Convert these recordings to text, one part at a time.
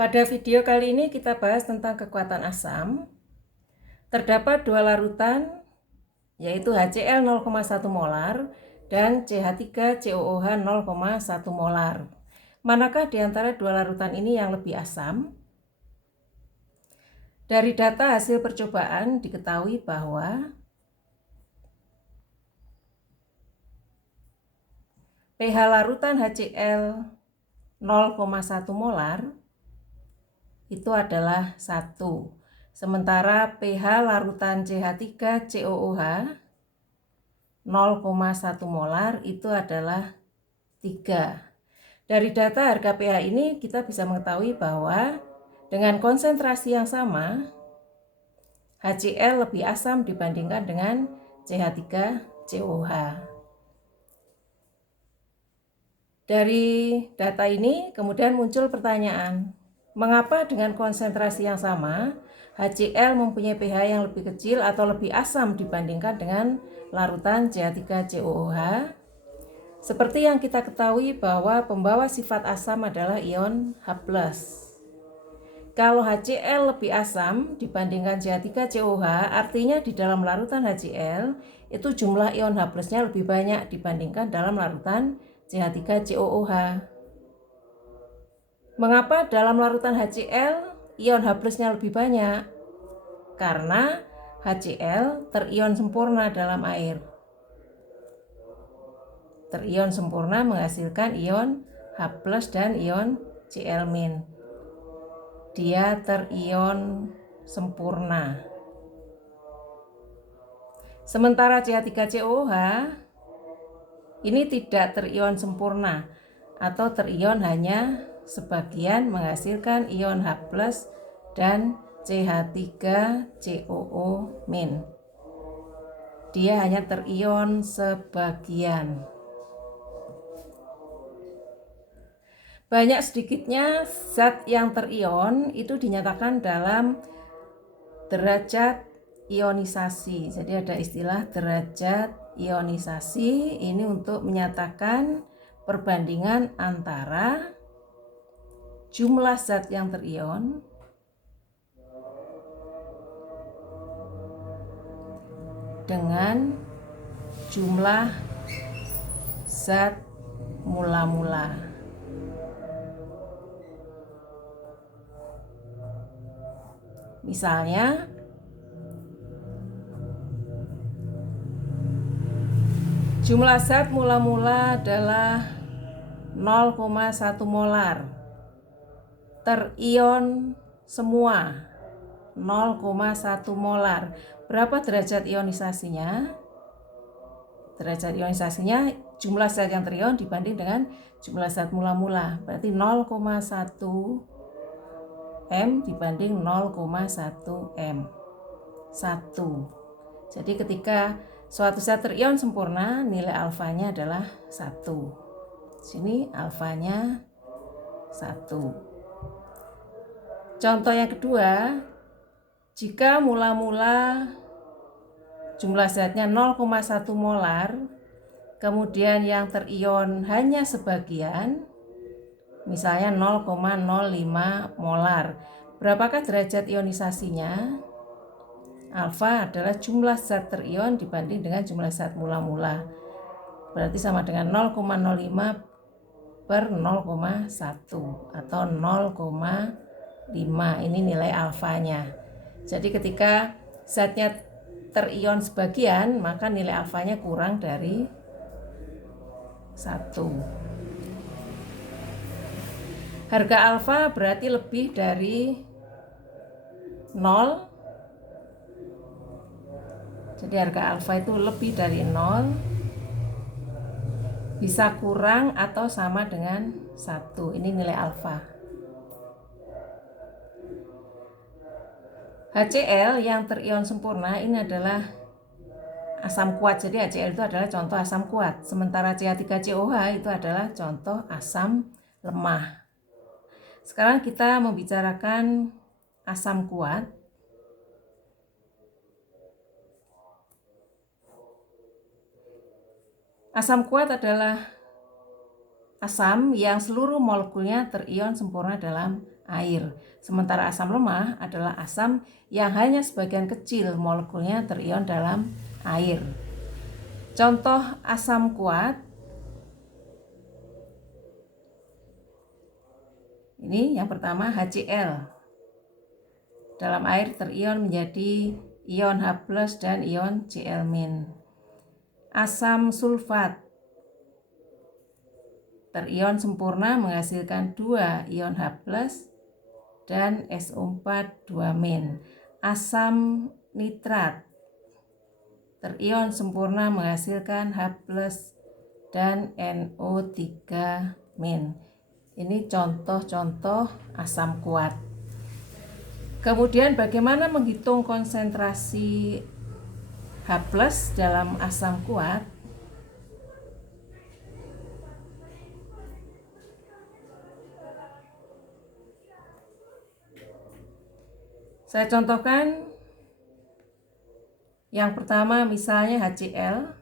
Pada video kali ini kita bahas tentang kekuatan asam. Terdapat dua larutan, yaitu HCl 0,1 molar dan CH3COOH 0,1 molar. Manakah di antara dua larutan ini yang lebih asam? Dari data hasil percobaan diketahui bahwa pH larutan HCl 0,1 molar itu adalah 1. Sementara pH larutan CH3COOH 0,1 molar itu adalah 3. Dari data harga pH ini kita bisa mengetahui bahwa dengan konsentrasi yang sama HCl lebih asam dibandingkan dengan CH3COOH. Dari data ini kemudian muncul pertanyaan, mengapa dengan konsentrasi yang sama HCl mempunyai pH yang lebih kecil atau lebih asam dibandingkan dengan larutan CH3COOH? Seperti yang kita ketahui bahwa pembawa sifat asam adalah ion H+. Kalau HCl lebih asam dibandingkan CH3COOH, artinya di dalam larutan HCl itu jumlah ion H+-nya lebih banyak dibandingkan dalam larutan CH3COOH. Mengapa dalam larutan HCl ion H+-nya lebih banyak? Karena HCl terion sempurna dalam air. Terion sempurna menghasilkan ion H+ dan ion Cl-. Dia terion sempurna. Sementara CH3COOH ini tidak terion sempurna atau terion hanya sebagian menghasilkan ion H+ dan CH3COO-. Dia hanya terion sebagian. Banyak sedikitnya zat yang terion itu dinyatakan dalam derajat ionisasi. Jadi ada istilah derajat ionisasi, ini untuk menyatakan perbandingan antara jumlah zat yang terion dengan jumlah zat mula-mula. Misalnya, jumlah zat mula-mula adalah 0,1 molar. Terion semua 0,1 molar. Berapa derajat ionisasinya? Derajat ionisasinya jumlah zat yang terion dibanding dengan jumlah zat mula-mula. Berarti 0,1 M dibanding 0,1 M. 1. Jadi ketika suatu zat terion sempurna, nilai alfanya adalah 1. Sini alfanya 1. Contoh yang kedua, jika mula-mula jumlah zatnya 0,1 molar, kemudian yang terion hanya sebagian, misalnya 0,05 molar. Berapakah derajat ionisasinya? Alfa adalah jumlah zat terion dibanding dengan jumlah zat mula-mula. Berarti sama dengan 0,05 per 0,1 atau 0,5. Ini nilai alfanya. Jadi ketika zatnya terion sebagian, maka nilai alfanya kurang dari 1. Harga alfa berarti lebih dari 0. Jadi harga alfa itu lebih dari 0, bisa kurang atau sama dengan 1. Ini nilai alfa. HCl yang terion sempurna ini adalah asam kuat. Jadi HCl itu adalah contoh asam kuat. Sementara CH3COOH itu adalah contoh asam lemah. Sekarang kita membicarakan asam kuat. Asam kuat adalah asam yang seluruh molekulnya terion sempurna dalam air. Sementara asam lemah adalah asam yang hanya sebagian kecil molekulnya terion dalam air. Contoh asam kuat. Ini yang pertama HCl. Dalam air terion menjadi ion H+ dan ion Cl-. Asam sulfat terion sempurna menghasilkan 2 ion H+ dan SO4 2-. Asam nitrat terion sempurna menghasilkan H+ dan NO3-. Ini contoh-contoh asam kuat. Kemudian bagaimana menghitung konsentrasi H+ dalam asam kuat? Saya contohkan yang pertama misalnya HCl.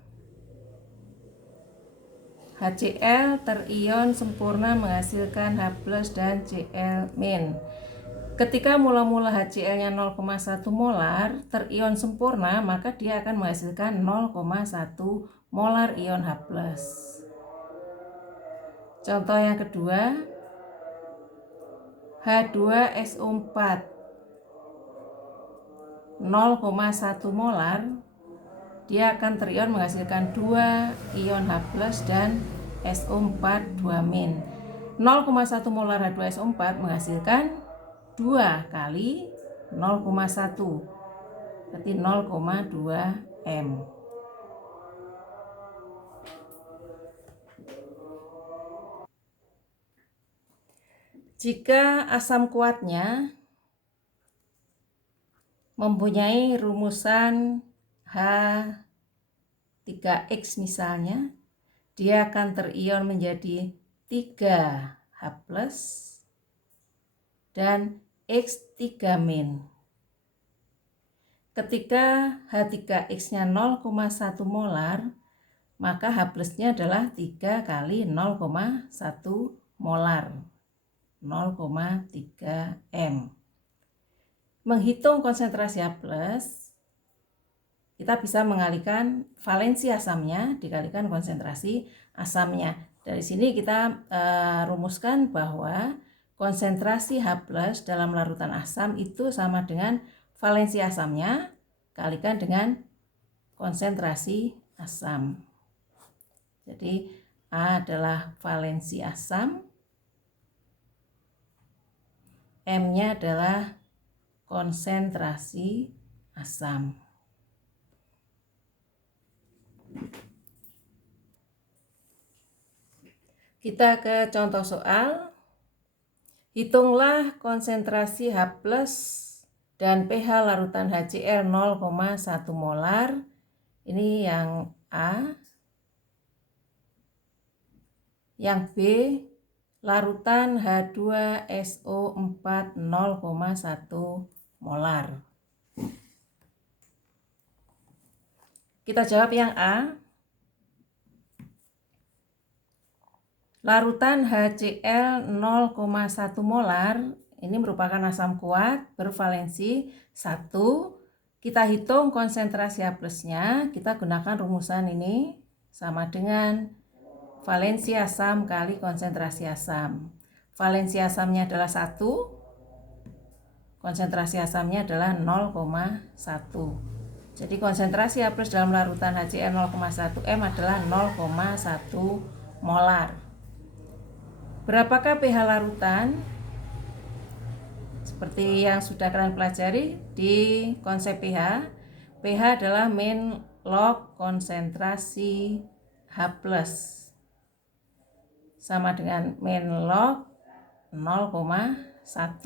HCl terion sempurna menghasilkan H+ dan Cl-. Ketika mula-mula HCl-nya 0,1 molar terion sempurna, maka dia akan menghasilkan 0,1 molar ion H+. Contoh yang kedua, H2SO4 0,1 molar, dia akan terion menghasilkan 2 ion H+ dan SO4 2-. 0,1 molar H2SO4 menghasilkan 2 kali 0,1, berarti 0,2 M. Jika asam kuatnya mempunyai rumusan H3X misalnya, dia akan terion menjadi 3H+ dan X3-. Ketika H3X-nya 0,1 molar, maka H+-nya adalah 3 kali 0,1 molar, 0,3 M. Menghitung konsentrasi H+, kita bisa mengalihkan valensi asamnya dikalikan konsentrasi asamnya. Dari sini kita rumuskan bahwa konsentrasi H+ dalam larutan asam itu sama dengan valensi asamnya kalikan dengan konsentrasi asam. Jadi A adalah valensi asam, M-nya adalah konsentrasi asam. Kita ke contoh soal. Hitunglah konsentrasi H+ dan pH larutan HCl 0,1 molar. Ini yang A. Yang B, larutan H2SO4 0,1 molar. Kita jawab yang A. Larutan HCl 0,1 molar ini merupakan asam kuat bervalensi 1. Kita hitung konsentrasi H+-nya, kita gunakan rumusan ini sama dengan valensi asam kali konsentrasi asam. Valensi asamnya adalah 1, konsentrasi asamnya adalah 0,1. Jadi konsentrasi H+ dalam larutan HCl 0,1 M adalah 0,1 molar. Berapakah pH larutan? Seperti yang sudah kalian pelajari di konsep pH, pH adalah min log konsentrasi H+, sama dengan min log 0,1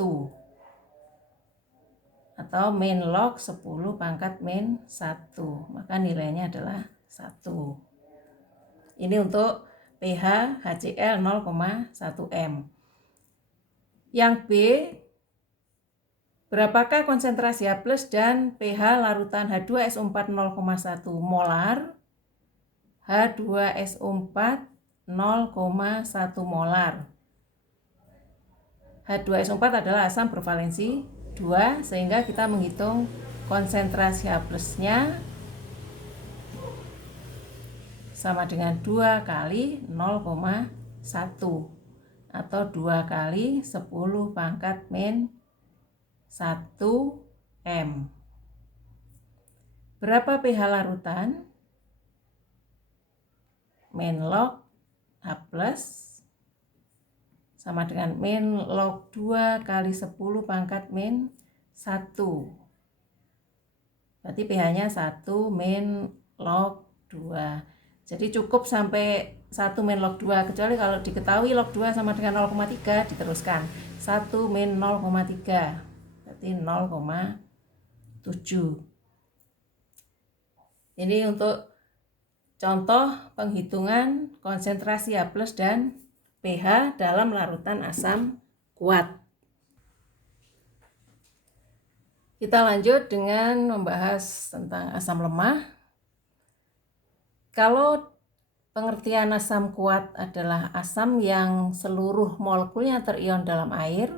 atau min log 10 pangkat min 1, maka nilainya adalah 1. Ini untuk pH HCl 0,1 M. Yang B, berapakah konsentrasi H+ dan pH larutan H2SO4 0,1 molar? H2SO4 0,1 molar. H2SO4 adalah asam bervalensi 2, sehingga kita menghitung konsentrasi H plusnya sama dengan 2 kali 0,1 atau 2 kali 10 pangkat min 1 M. Berapa pH larutan? Min log H plus sama dengan min log 2 kali 10 pangkat min 1. Berarti pH-nya 1 min log 2. Jadi cukup sampai 1 min log 2, kecuali kalau diketahui log 2 sama dengan 0,3 diteruskan 1 min 0,3, berarti 0,7. Ini untuk contoh penghitungan konsentrasi H plus dan pH dalam larutan asam kuat. Kita lanjut dengan membahas tentang asam lemah. Kalau pengertian asam kuat adalah asam yang seluruh molekulnya terion dalam air,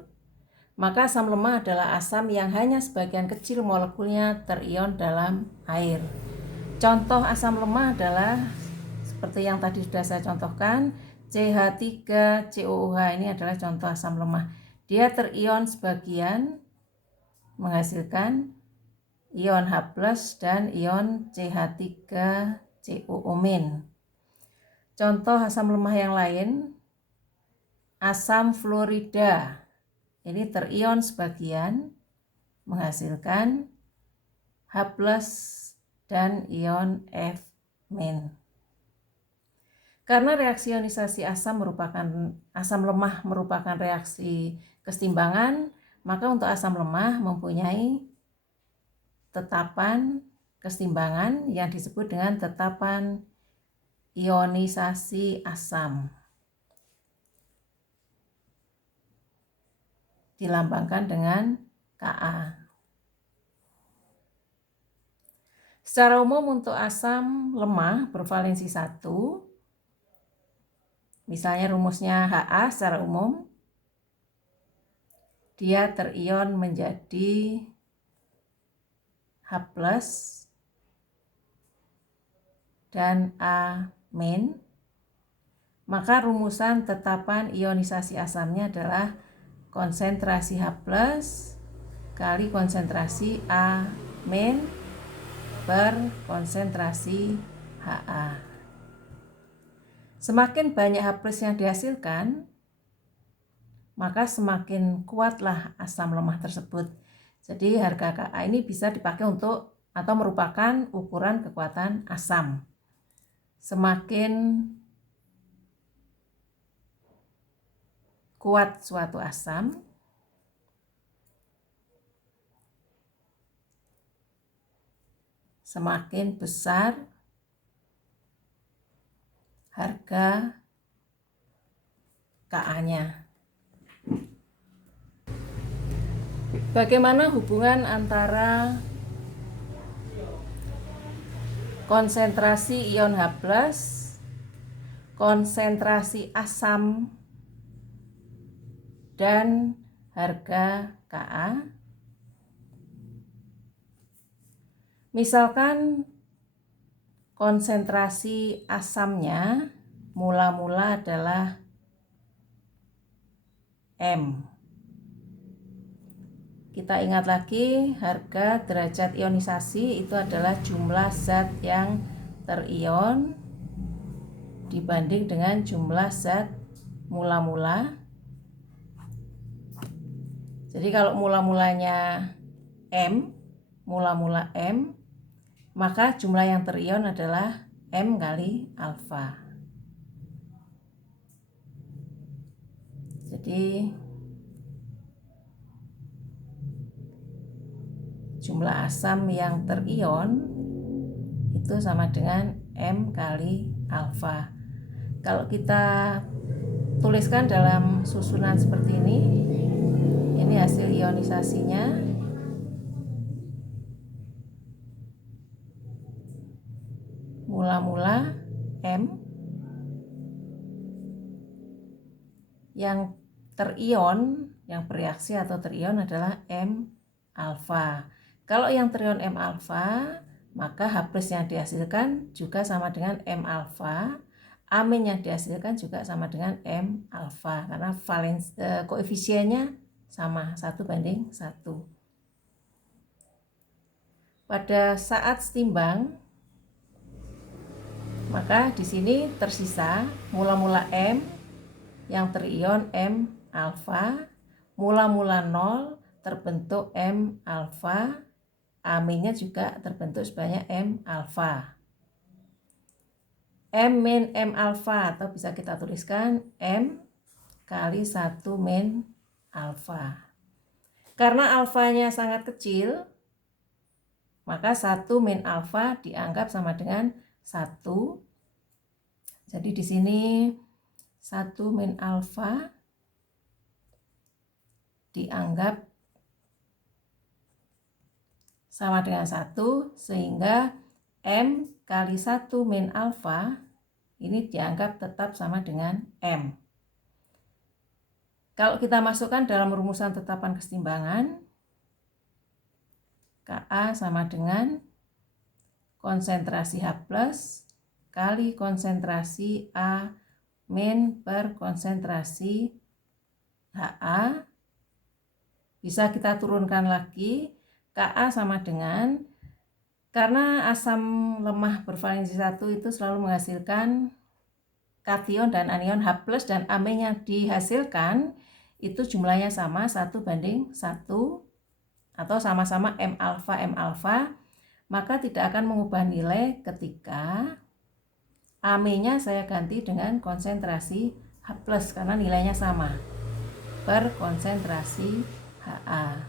maka asam lemah adalah asam yang hanya sebagian kecil molekulnya terion dalam air. Contoh asam lemah adalah seperti yang tadi sudah saya contohkan, CH3COOH ini adalah contoh asam lemah. Dia terion sebagian menghasilkan ion H+ dan ion CH3COO-. Contoh asam lemah yang lain, asam fluorida. Ini terion sebagian menghasilkan H+ dan ion F-. Karena reaksi ionisasi asam lemah merupakan reaksi kesetimbangan, maka untuk asam lemah mempunyai tetapan kesetimbangan yang disebut dengan tetapan ionisasi asam, dilambangkan dengan Ka. Secara umum untuk asam lemah bervalensi 1, misalnya rumusnya Ha secara umum, dia terion menjadi H+ dan A-, maka rumusan tetapan ionisasi asamnya adalah konsentrasi H+ kali konsentrasi A- per konsentrasi Ha. Semakin banyak H+ yang dihasilkan, maka semakin kuatlah asam lemah tersebut. Jadi harga Ka ini bisa dipakai untuk atau merupakan ukuran kekuatan asam. Semakin kuat suatu asam, semakin besar harga Ka-nya. Bagaimana hubungan antara konsentrasi ion H+, konsentrasi asam, dan harga Ka? Misalkan konsentrasi asamnya mula-mula adalah M. Kita ingat lagi, harga derajat ionisasi itu adalah jumlah zat yang terion dibanding dengan jumlah zat mula-mula. Jadi kalau mula-mulanya M, maka jumlah yang terion adalah M kali alfa. Jadi jumlah asam yang terion itu sama dengan M kali alfa. Kalau kita tuliskan dalam susunan seperti ini hasil ionisasinya. Mula-mula M, yang terion, yang bereaksi atau terion adalah M alfa. Kalau yang terion M alfa, maka H+ yang dihasilkan juga sama dengan M alfa. Amin yang dihasilkan juga sama dengan M alfa karena koefisiennya sama 1:1. Pada saat setimbang, maka di sini tersisa mula-mula M yang terion M alfa, mula-mula 0 terbentuk M alfa, aminnya juga terbentuk sebanyak M alfa. M min M alfa atau bisa kita tuliskan M kali 1 min alfa. Karena alfanya sangat kecil, maka 1 min alfa dianggap sama dengan 1. Jadi di sini 1 min alfa dianggap sama dengan 1, sehingga M kali 1 min alfa ini dianggap tetap sama dengan M. Kalau kita masukkan dalam rumusan tetapan kesetimbangan, Ka sama dengan konsentrasi H+ kali konsentrasi A min per konsentrasi Ha. Bisa kita turunkan lagi, Ka sama dengan, karena asam lemah bervalensi 1 itu selalu menghasilkan kation dan anion H+ dan amin yang dihasilkan itu jumlahnya sama 1:1 atau sama-sama M alfa, maka tidak akan mengubah nilai ketika aminnya saya ganti dengan konsentrasi H+ karena nilainya sama per konsentrasi Ha.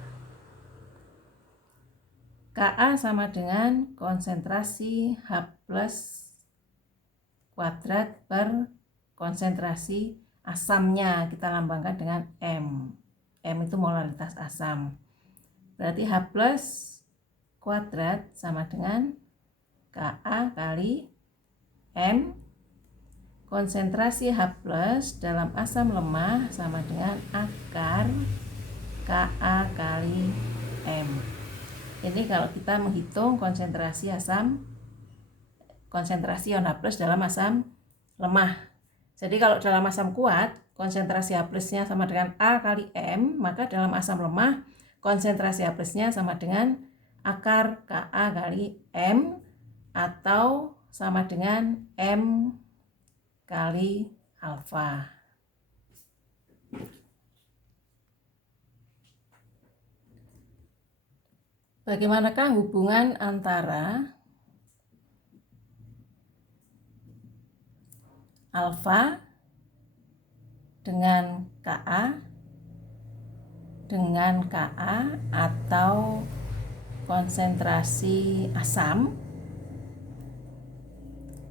Ka sama dengan konsentrasi H+ kuadrat per konsentrasi asamnya, kita lambangkan dengan M. M itu molaritas asam. Berarti H+ kuadrat sama dengan Ka kali M. Konsentrasi H+ dalam asam lemah sama dengan akar Ka kali M. Ini kalau kita menghitung konsentrasi ion H+ dalam asam lemah. Jadi kalau dalam asam kuat, konsentrasi H+-nya sama dengan A kali M, maka dalam asam lemah konsentrasi H+-nya sama dengan akar Ka kali M atau sama dengan M kali alfa. Bagaimanakah hubungan antara alfa dengan Ka atau konsentrasi asam?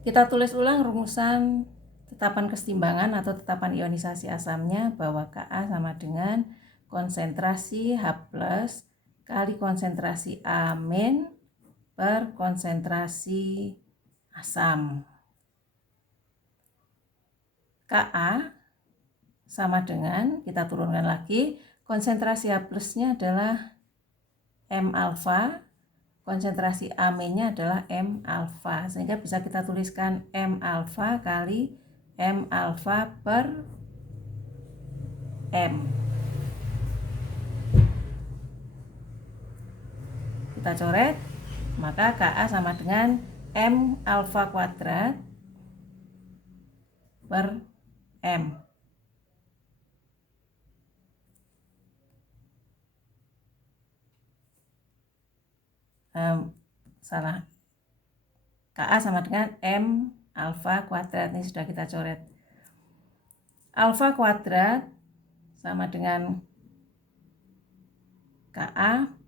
Kita tulis ulang rumusan tetapan kesetimbangan atau tetapan ionisasi asamnya, bahwa Ka sama dengan konsentrasi H+ kali konsentrasi amin per konsentrasi asam. Ka sama dengan, kita turunkan lagi, konsentrasi H+-nya adalah M alfa, konsentrasi aminnya adalah M alfa, sehingga bisa kita tuliskan M alfa kali M alfa per M. Kita coret, maka Ka sama dengan M alfa kuadrat per M. Ka sama dengan M alfa kuadrat, ini sudah kita coret. Alfa kuadrat sama dengan Ka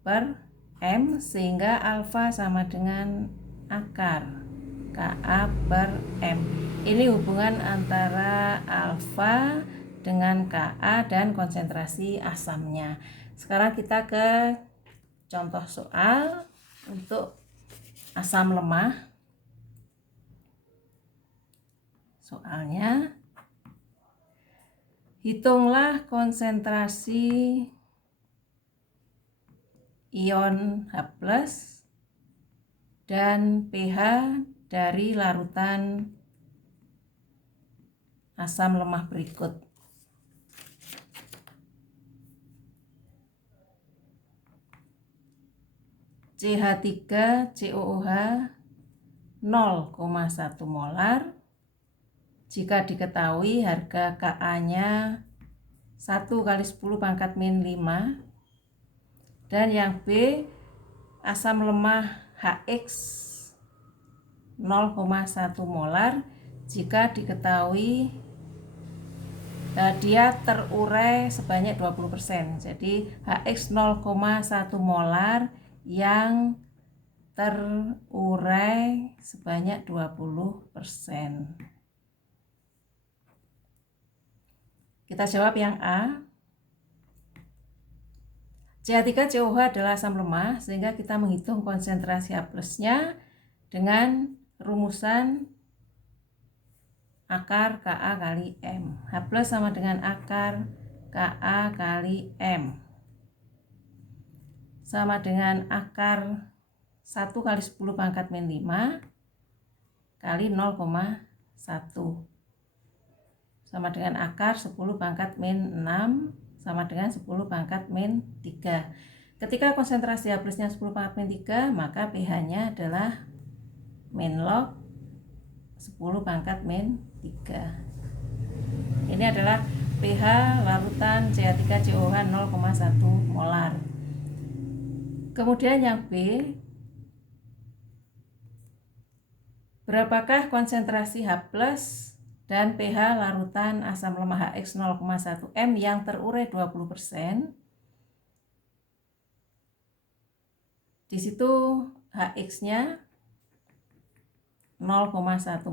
per M, sehingga alfa sama dengan akar Ka per M. Ini hubungan antara alfa dengan Ka dan konsentrasi asamnya. Sekarang kita ke contoh soal untuk asam lemah. Soalnya, Hitunglah konsentrasi ion H+ dan pH dari larutan asam lemah berikut. CH3COOH 0,1 molar. Jika diketahui harga Ka-nya 1 kali 10 pangkat min 5. Dan yang B, asam lemah HX 0,1 molar. Jika diketahui dia terurai sebanyak 20%. Jadi HX 0,1 molar yang terurai sebanyak 20%. Kita jawab yang A. CH3COOH adalah asam lemah, sehingga kita menghitung konsentrasi H+-nya dengan rumusan akar Ka kali M. H+ sama dengan akar Ka kali M. Sama dengan akar 1 kali 10 pangkat min 5 kali 0,1. Sama dengan akar 10 pangkat min 6 sama dengan 10 pangkat min 3. Ketika konsentrasi H+-nya 10 pangkat min 3, maka pH-nya adalah min log 10 pangkat min 3. Ini adalah pH larutan CH3COOH 0,1 molar. Kemudian yang B, berapakah konsentrasi H+ dan pH larutan asam lemah HX 0,1 M yang terurai 20%? Di situ HX-nya 0,1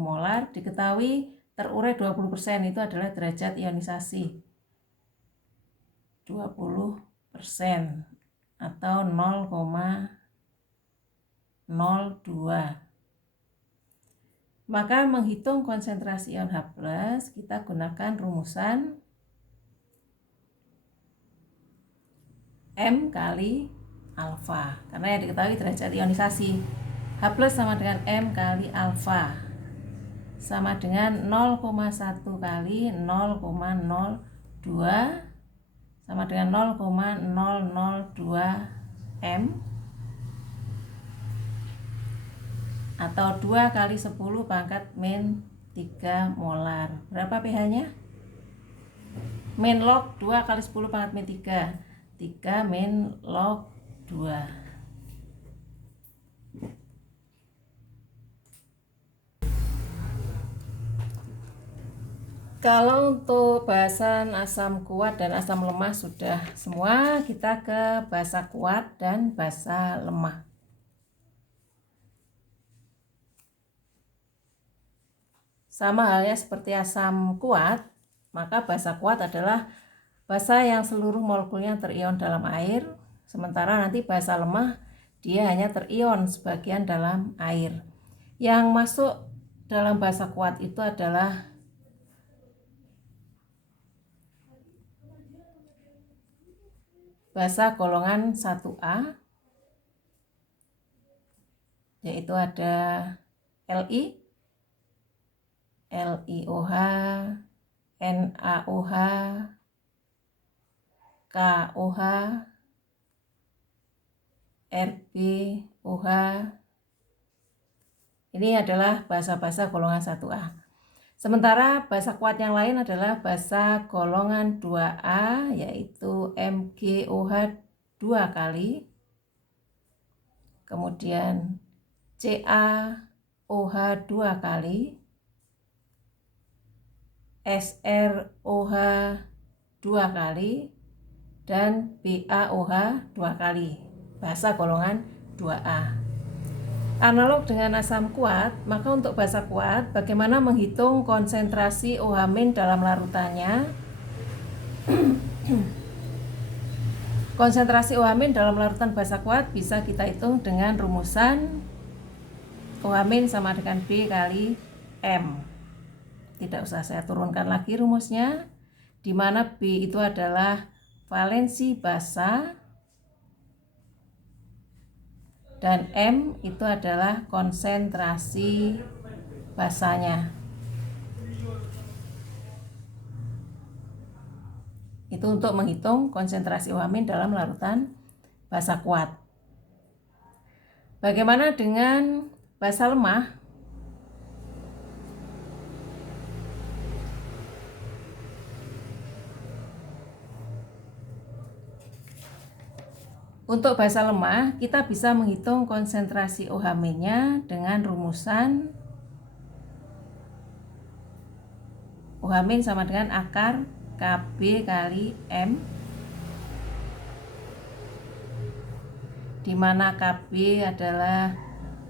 molar, diketahui terurai 20% itu adalah derajat ionisasi 20% atau 0,02. Maka menghitung konsentrasi ion H+, kita gunakan rumusan M kali alfa, karena yang diketahui derajat ionisasi. H+ sama dengan M kali alfa, sama dengan 0,1 kali 0,02 sama dengan 0,002 M, atau 2 kali 10 pangkat min 3 molar. Berapa pH-nya? Min log 2 kali 10 pangkat min 3. 3 min log 2. Kalau untuk bahasan asam kuat dan asam lemah sudah semua, kita ke basa kuat dan basa lemah. Sama halnya seperti asam kuat, maka basa kuat adalah basa yang seluruh molekulnya terion dalam air, sementara nanti basa lemah dia hanya terion sebagian dalam air. Yang masuk dalam basa kuat itu adalah basa golongan 1A, yaitu ada Li, LiOH, NaOH, KOH, RbOH. Ini adalah basa-basa golongan 1A. Sementara basa kuat yang lain adalah basa golongan 2A, yaitu MgOH 2 kali, kemudian CaOH 2 kali, SrOH 2 kali, dan BaOH 2 kali, basa golongan 2A. Analog dengan asam kuat, maka untuk basa kuat, bagaimana menghitung konsentrasi OH- dalam larutannya? Konsentrasi OH- dalam larutan basa kuat bisa kita hitung dengan rumusan OH- sama dengan B kali M. Tidak usah saya turunkan lagi rumusnya. di mana B itu adalah valensi basa dan M itu adalah konsentrasi basanya. Itu untuk menghitung konsentrasi OH- dalam larutan basa kuat. Bagaimana dengan basa lemah? Untuk basa lemah, kita bisa menghitung konsentrasi OH-nya dengan rumusan OH- sama dengan akar Kb kali M, di mana Kb adalah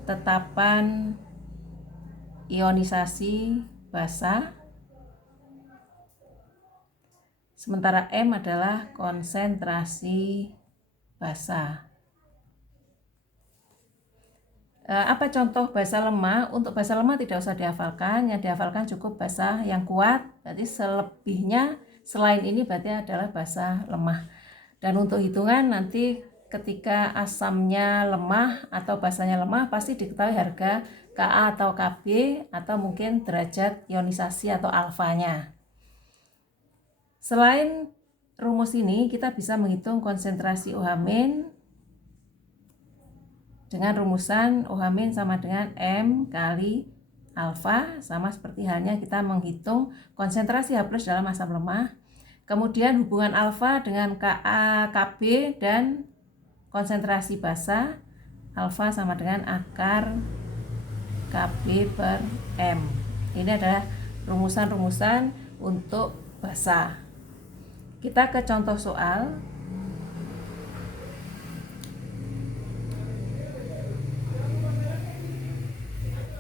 tetapan ionisasi basa, sementara M adalah konsentrasi basa. Apa contoh basa lemah? Untuk basa lemah tidak usah dihafalkan, yang dihafalkan cukup basa yang kuat, berarti selebihnya selain ini berarti adalah basa lemah. Dan untuk hitungan nanti ketika asamnya lemah atau basanya lemah pasti diketahui harga Ka atau Kb atau mungkin derajat ionisasi atau alfanya. Selain rumus ini kita bisa menghitung konsentrasi OH- dengan rumusan OH- sama dengan M kali alfa, sama seperti halnya kita menghitung konsentrasi H+ dalam asam lemah. Kemudian hubungan alfa dengan Ka, Kb dan konsentrasi basa, alfa sama dengan akar Kb per M. Ini adalah rumusan-rumusan untuk basa. Kita ke contoh soal.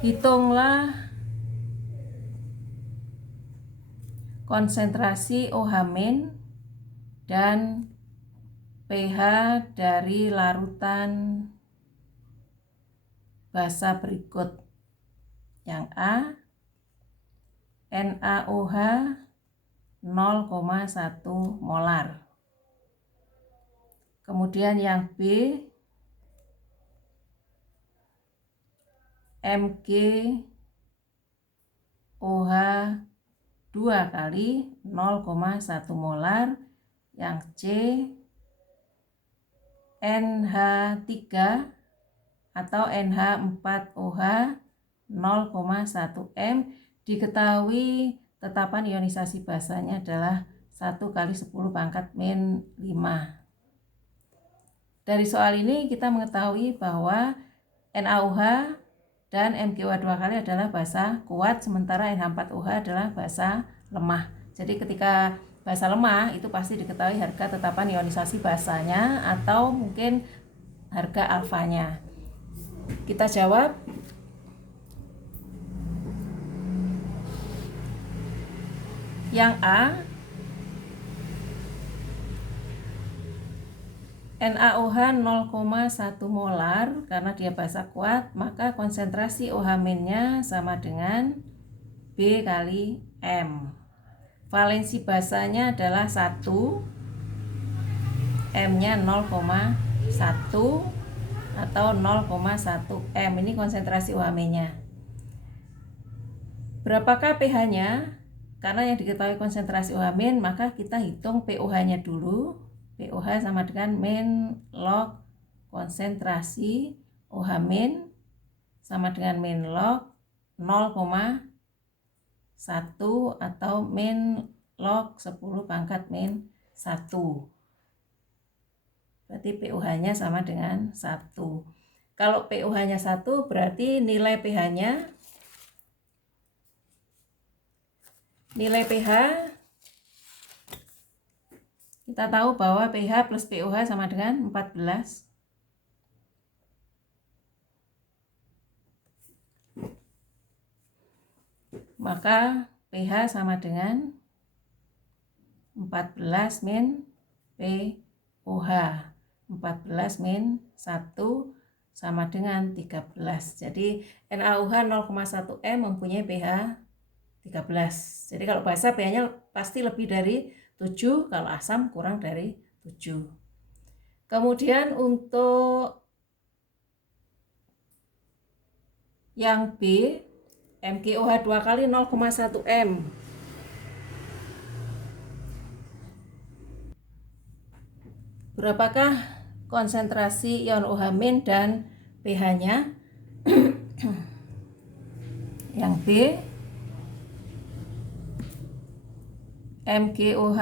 Hitunglah konsentrasi OH- dan pH dari larutan basa berikut. Yang A, NaOH 0,1 molar. Kemudian yang B, MgOH 2 kali 0,1 molar. Yang C, NH3 atau NH4OH 0,1 M. Diketahui tetapan ionisasi basanya adalah 1 kali 10 pangkat min 5. Dari soal ini kita mengetahui bahwa NaOH dan MgOH 2 kali adalah basa kuat, sementara NH4OH adalah basa lemah. Jadi ketika basa lemah itu pasti diketahui harga tetapan ionisasi basanya atau mungkin harga alfanya. Kita jawab. Yang A, NaOH 0,1 molar karena dia basa kuat, maka konsentrasi OH- sama dengan B kali M. Valensi basanya adalah 1, M-nya 0,1 atau 0,1 M. Ini konsentrasi OH-nya. Berapakah pH-nya? Karena yang diketahui konsentrasi OH- maka kita hitung pOH-nya dulu. pOH sama dengan min log konsentrasi OH- sama dengan min log 0,1 atau min log 10 pangkat min 1. Berarti pOH-nya sama dengan 1. Kalau pOH-nya 1 berarti nilai pH-nya, nilai pH kita tahu bahwa pH plus pOH sama dengan 14. Maka pH sama dengan 14 min pOH. 14 min 1 sama dengan 13. Jadi NaOH 0,1 M mempunyai pH 13. Jadi kalau basa pH-nya pasti lebih dari 7, kalau asam kurang dari 7. Kemudian untuk yang B, MgOH 2 kali 0,1 M. Berapakah konsentrasi ion OH- dan pH-nya? Yang B, MgOH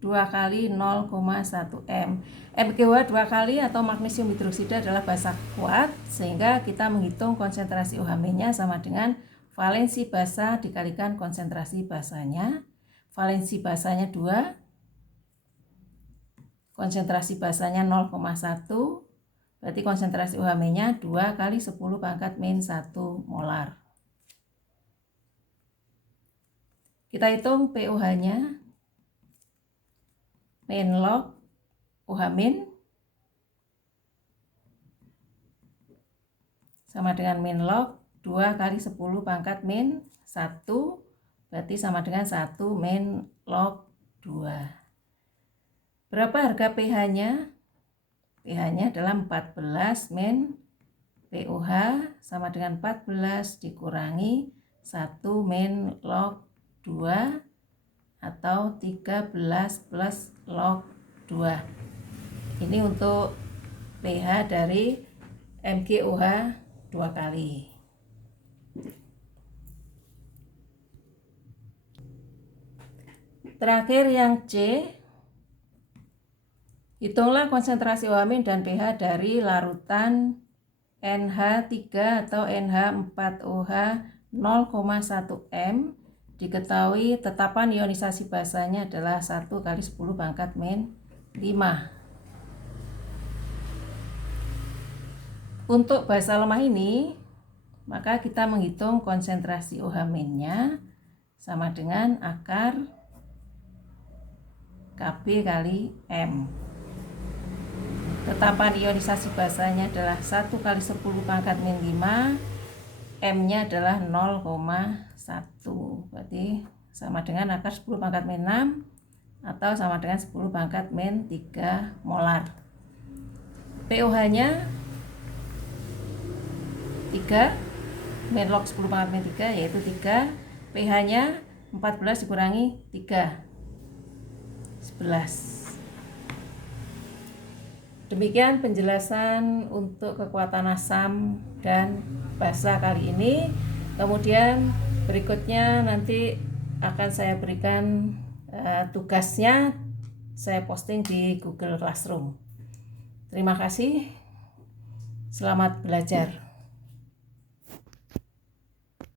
2 kali 0,1 M. MgOH 2 kali atau magnesium hidroksida adalah basa kuat, sehingga kita menghitung konsentrasi OH-nya sama dengan valensi basa dikalikan konsentrasi basanya. Valensi basanya 2, konsentrasi basanya 0,1, berarti konsentrasi OH-nya 2 kali 10 pangkat min 1 molar. Kita hitung pOH-nya, min log OH- sama dengan min log 2 kali 10 pangkat min 1, berarti sama dengan 1 min log 2. Berapa harga pH-nya? pH-nya adalah 14 min pOH sama dengan 14 dikurangi 1 min log 2 atau 13 plus log 2. Ini untuk pH dari MgOH 2 kali. Terakhir yang C, hitunglah konsentrasi OH- dan pH dari larutan NH3 atau NH4OH 0,1 M. Diketahui tetapan ionisasi basanya adalah 1 kali 10 pangkat min 5. Untuk basa lemah ini, maka kita menghitung konsentrasi OH-nya sama dengan akar Kb kali M. Tetapan ionisasi basanya adalah 1 kali 10 pangkat min 5, M-nya adalah 0,1, berarti sama dengan akar 10 pangkat min 6 atau sama dengan 10 pangkat min 3 molar. pOH-nya 3, min log 10 pangkat min 3 yaitu 3, pH-nya 14 dikurangi 3, 11. Demikian penjelasan untuk kekuatan asam dan basa kali ini. Kemudian berikutnya nanti akan saya berikan tugasnya, saya posting di Google Classroom. Terima kasih, selamat belajar.